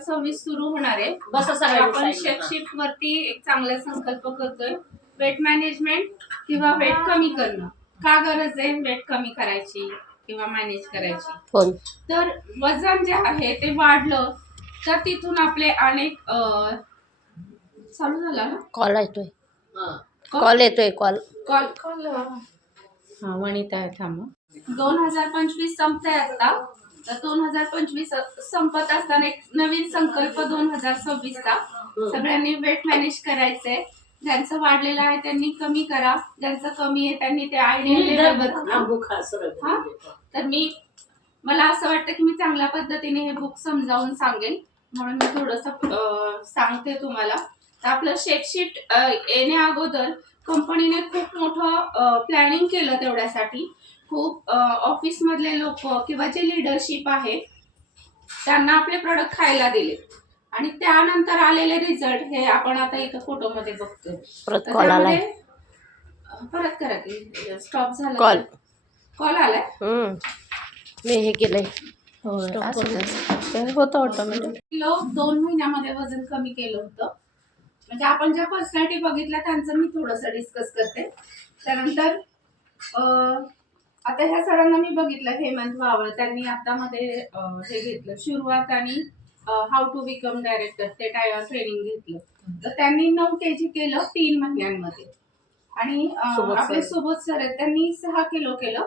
सव्वीस सुरू होणार आहे. बसा आपण शिफ्ट वरती एक चांगला संकल्प करतोय. वेट मॅनेजमेंट किंवा वेट कमी करणं. का गरज आहे वेट कमी करायची किंवा मॅनेज करायची? फोन तर वजन जे आहे ते वाढलं तर तिथून आपले अनेक चालू झाला ना? कॉल येतोय. हा. कॉल येतोय कॉल कॉल कॉल हा वनिता आहे थांब. दोन हजार पंचवीस संपते आता. तर दोन हजार पंचवीस संपत असताना एक नवीन संकल्प दोन हजार सव्वीसचा. सगळ्यांनी वेट मॅनेज करायचंय. ज्यांचं वाढलेलं आहे त्यांनी कमी करा. ज्यांचं कमी आहे त्यांनी ते आयडिया हा? तर मी मला असं वाटतं की मी चांगल्या पद्धतीने हे बुक समजावून सांगेन. म्हणून मी थोडंसं सांगते तुम्हाला. तर आपलं शेपशिफ्ट येण्या अगोदर कंपनीने खूप मोठं प्लॅनिंग केलं तेवढ्यासाठी. खूप ऑफिस मधले लोक किंवा जे लिडरशिप आहे त्यांना आपले प्रोडक्ट खायला दिले. आणि त्यानंतर आलेले रिझल्ट हे आपण आता इथं फोटोमध्ये बघतोय. परत करा की स्टॉप झाला. कॉल कॉल आलाय? हम्म. मी हे केलंय. होतं. ऑटोमॅटिक किलो दोन महिन्यामध्ये वजन कमी केलं होतं. म्हणजे आपण ज्या पर्सनॅलिटी बघितल्या त्यांचं मी थोडंसं डिस्कस करते. त्यानंतर अं, आता ह्या सरांना मी बघितलं हेमंत वावळ त्यांनी आतामध्ये अं, हे घेतलं सुरुवात आणि हाऊ टू बिकम डायरेक्टर ते ट्रेनिंग घेतलं. तर त्यांनी नऊ के जी केलं तीन महिन्यांमध्ये. आणि आपले सर. सोबत सर आहेत त्यांनी सहा किलो केलं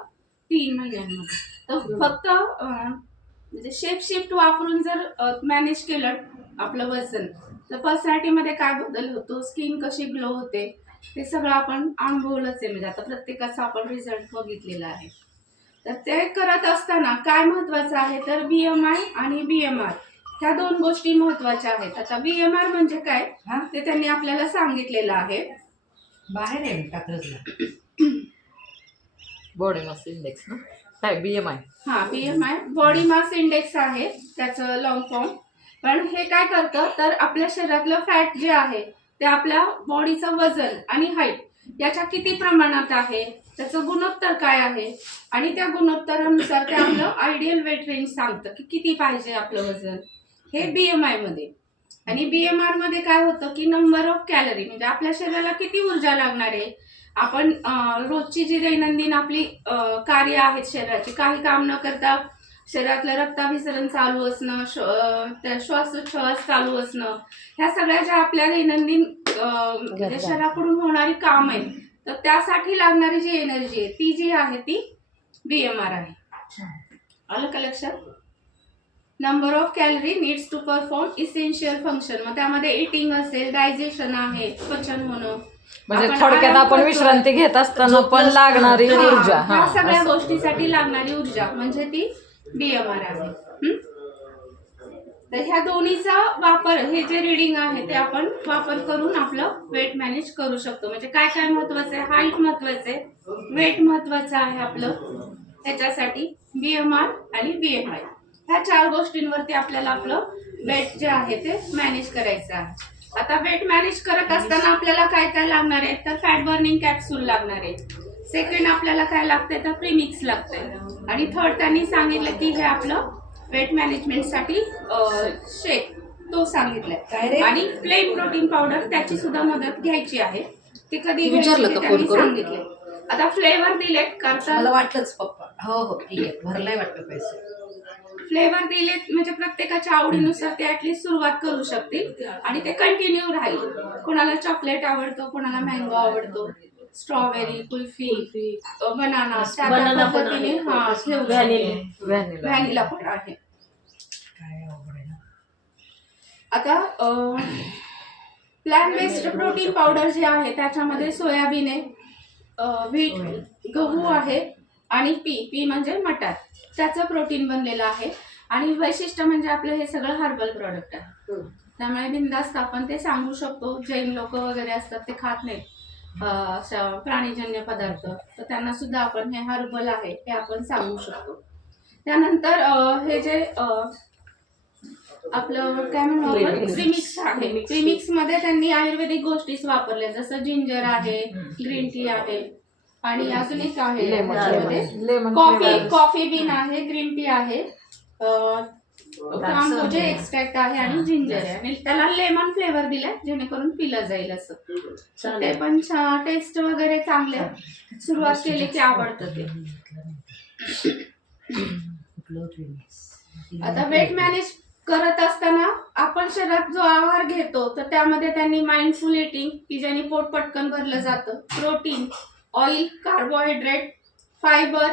तीन महिन्यांमध्ये. तर फक्त म्हणजे शेप शिफ्ट वापरून जर मॅनेज केलं आपलं वजन तर पर्सनॅलिटीमध्ये काय बदल होतो? स्किन कशी ग्लो होते? ते सगळं आपण अनुभवलंच आहे. म्हणजे आता प्रत्येकाचा आपण रिझल्ट बघितलेला आहे. तर ते करत असताना काय महत्वाचं आहे? तर बी एम आय आणि बी एम आर ह्या दोन गोष्टी महत्त्वाच्या आहेत. आता बी एम आर म्हणजे काय? ते त्यांनी आपल्याला सांगितलेलं आहे. बाहेर आहे कात्रजला बॉडी मास इंडेक्स ना? काय बी एम आय हा B M I body mass index आहे. त्याचं लॉंग फॉर्म पण हे काय करतं? तर आपल्या शरीरातलं फॅट जे आहे ते आपल्या बॉडीचं वजन आणि हाईट याच्या किती प्रमाणात आहे त्याचं गुणोत्तर काय आहे? आणि त्या गुणोत्तरानुसार ते आपलं आयडियल वेट रेंज सांगतं की किती पाहिजे आपलं वजन. हे बी एम आयमध्ये आणि बी एम आरमध्ये काय होतं की नंबर ऑफ कॅलरी म्हणजे आपल्या शरीराला किती ऊर्जा लागणार आहे? आपण रोजची जी दैनंदिन आपली कार्य आहेत शरीराची काही काम न करता शरीरातलं रक्ताभिसरण चालू असणं अं, त्या श्वासोच्छ्वास चालू असणं ह्या सगळ्या ज्या आपल्या दैनंदिन म्हणजे. शरीराकडून होणारी काम आहेत तर त्यासाठी लागणारी जी एनर्जी आहे ती जी आहे ती बी एम आर आहे. आलं का लक्षात? Number of calorie needs to perform essential function मग त्यामध्ये इटिंग असेल डायजेशन आहे पचन होणं. म्हणजे थोडक्यात आपण. विश्रांती घेत असताना पण लागणारी ऊर्जा. ह्या सगळ्या. गोष्टीसाठी लागणारी ऊर्जा. म्हणजे ती बीएमआर आहे तर ह्या दोन्हीचा वापर हे जे रिडिंग आहे ते आपण वापर करून आपलं वेट मॅनेज करू शकतो. म्हणजे काय काय महत्वाचं आहे? हाईट महत्वाचं आहे. वेट महत्वाचं आहे आपलं. त्याच्यासाठी बीएमआर आणि बीएमआय ह्या चार गोष्टींवरती आपल्याला आपलं वेट जे आहे ते मॅनेज करायचं आहे. आता वेट मॅनेज करत असताना आपल्याला काय काय लागणार आहे? तर फॅट बर्निंग कॅप्सूल लागणार आहे. सेकंड आपल्याला काय लागतंय तर प्रीमिक्स लागतंय. आणि थर्ड त्यांनी सांगितलं की हे आपलं वेट मॅनेजमेंटसाठी शेक तो सांगितलाय? आणि प्लेन प्रोटीन पावडर त्याची सुद्धा मदत घ्यायची आहे. ते कधी विचारलं का फोन? सांगितलंय. आता फ्लेवर दिलेत करता मला वाटलंच पप्पा. हो हो ठीक आहे. भरलाय वाटतं पैसे. फ्लेवर दिलेत म्हणजे प्रत्येकाच्या आवडीनुसार ते ऍटलीस्ट सुरुवात करू शकतील. आणि ते कंटिन्यू राहील. कोणाला चॉकलेट आवडतो कोणाला मँगो आवडतो. स्ट्रॉबेरी कुल्फी बनाना त्या पद्धतीने. हा. व्हॅनिला पण आहे. आता प्लॅन बेस्ड प्रोटीन पावडर जे आहे त्याच्यामध्ये सोयाबीन आहे व्हीट गहू आहे आणि पी पी म्हणजे मटार. त्याचं प्रोटीन बनलेलं आहे. आणि वैशिष्ट्य म्हणजे आपलं हे सगळं हर्बल प्रॉडक्ट आहे. हं. त्यामुळे बिंदास्त आपण ते सांगू शकतो. जैन लोक वगैरे असतात ते खात नाहीत. प्राणीजन्य पदार्थ. तर त्यांना सुद्धा आपण हे हर्बल आहे हे आपण सांगू शकतो. त्यानंतर हे जे आपलं काय म्हणू आपण? आहे. प्रीमिक्समध्ये त्यांनी आयुर्वेदिक गोष्टीच वापरल्या जसं जिंजर आहे ग्रीन टी आहे आणि अजून एक आहे कॉफी. कॉफी बीन आहे ग्रीन टी आहे. कांबोजे एक्स्ट्रॅक्ट आहे आणि जिंजर आहे. त्याला लेमन फ्लेवर दिलाय जेणेकरून पिलं जाईल असं. ते पण टेस्ट वगैरे चांगले. सुरुवात केली की आवडतं ते. आता वेट मॅनेज करत असताना आपण शरीरात जो आहार घेतो तर त्यामध्ये त्यांनी माइंडफुल इटिंग की ज्याने पोट पटकन भरलं जातं. Protein oil carbohydrate fibre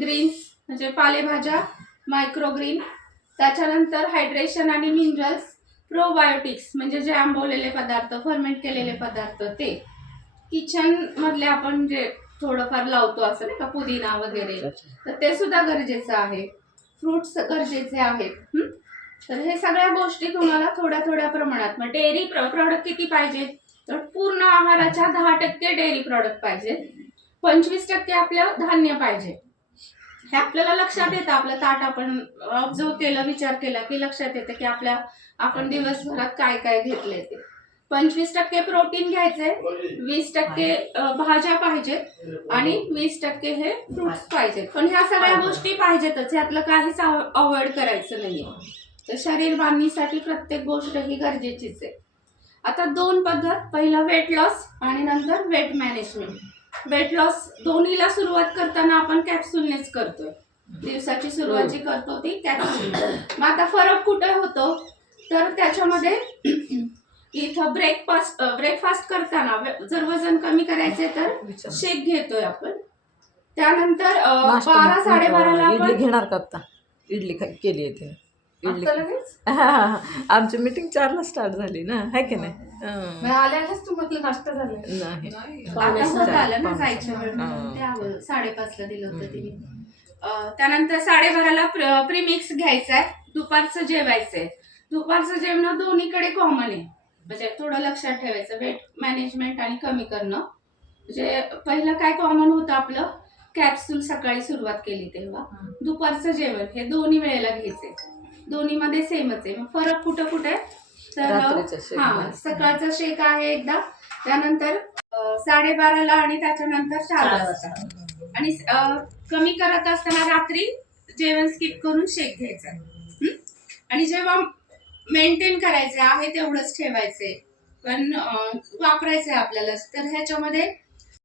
greens म्हणजे पालेभाज्या मायक्रोग्रीन त्याच्यानंतर हायड्रेशन आणि मिनरल्स प्रोबायोटिक्स म्हणजे जे आंबवलेले पदार्थ फर्मेंट केलेले पदार्थ ते. किचन मधले आपण जे थोडंफार लावतो असं नाही का पुदिना वगैरे तर ते सुद्धा गरजेचं आहे. फ्रुट्स गरजेचे आहेत. तर हे सगळ्या गोष्टी तुम्हाला थोड्या थोड्या प्रमाणात मग डेअरी प्रॉडक्ट किती पाहिजे? तर पूर्ण आहाराच्या दहा टक्के डेअरी प्रॉडक्ट पाहिजे. पंचवीस टक्के आपलं धान्य पाहिजे. हे आपल्याला लक्षात येतं आपलं ताट आपण ऑब्झर्व केलं विचार केला की लक्षात येतं की आपल्या आपण दिवसभरात काय काय घेतले ते. पंचवीस टक्के प्रोटीन घ्यायचे वीस टक्के भाज्या पाहिजेत आणि वीस टक्के हे फ्रुट्स पाहिजेत. पण ह्या सगळ्या गोष्टी पाहिजेतच ह्यातलं काहीच अवॉइड करायचं नाहीये. तर शरीर बांधणीसाठी प्रत्येक गोष्ट ही गरजेचीच आहे. आता दोन पद्धत पहिलं वेट लॉस आणि नंतर वेट मॅनेजमेंट वेट लॉस दोन्हीला सुरुवात करताना आपण कॅप्सूलनेच करतोय. दिवसाची सुरुवात जी करतो ती कॅप्सूल मग आता फरक कुठे होतो? तर त्याच्यामध्ये इथं ब्रेकफास्ट ब्रेकफास्ट करताना जर वजन कमी करायचे तर शेक घेतोय आपण. त्यानंतर बारा. साडेबाराला आपण घेणार का आता? इडली केली आहे आमची मीटिंग चारला स्टार्ट झाली ना है की नाही? आल्यालाच तुम्हाला नाश्ता झाला नाही. हा. साडेपाचला दिलं होतं तिने. अं, त्यानंतर साडेबाराला प्रीमिक्स घ्यायचं आहे दुपारचं जेवायचंय. दुपारचं जेवण दोन्हीकडे कॉमन आहे. म्हणजे थोडं लक्षात ठेवायचं वेट मॅनेजमेंट आणि कमी करणं. म्हणजे पहिलं काय कॉमन होतं आपलं? कॅप्सूल सकाळी सुरुवात केली तेव्हा. दुपारचं जेवण हे दोन्ही वेळेला घ्यायचे दोन्हीमध्ये सेमच आहे. मग फरक कुठं कुठे तर हा मध्ये. सकाळचा शेक आहे एकदा. त्यानंतर साडेबाराला आणि त्याच्यानंतर चार वाजता आणि कमी करत असताना रात्री जेवण स्किप करून शेक घ्यायचा? आणि जेव्हा मेंटेन करायचे आहे तेवढंच ठेवायचे. पण वापरायचे आपल्याला. तर ह्याच्यामध्ये